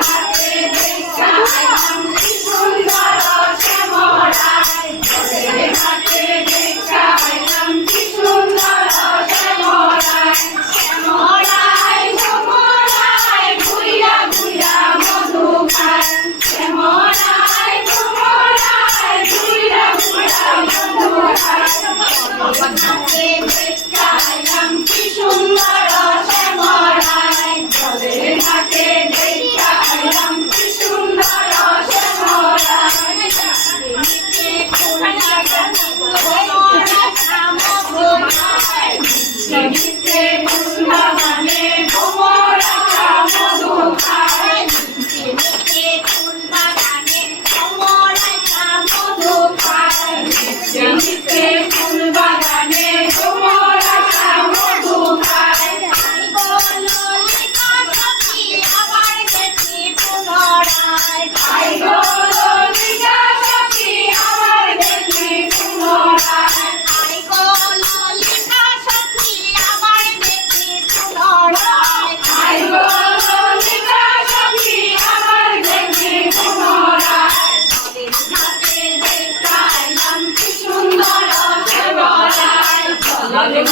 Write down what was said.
হাতে হাতে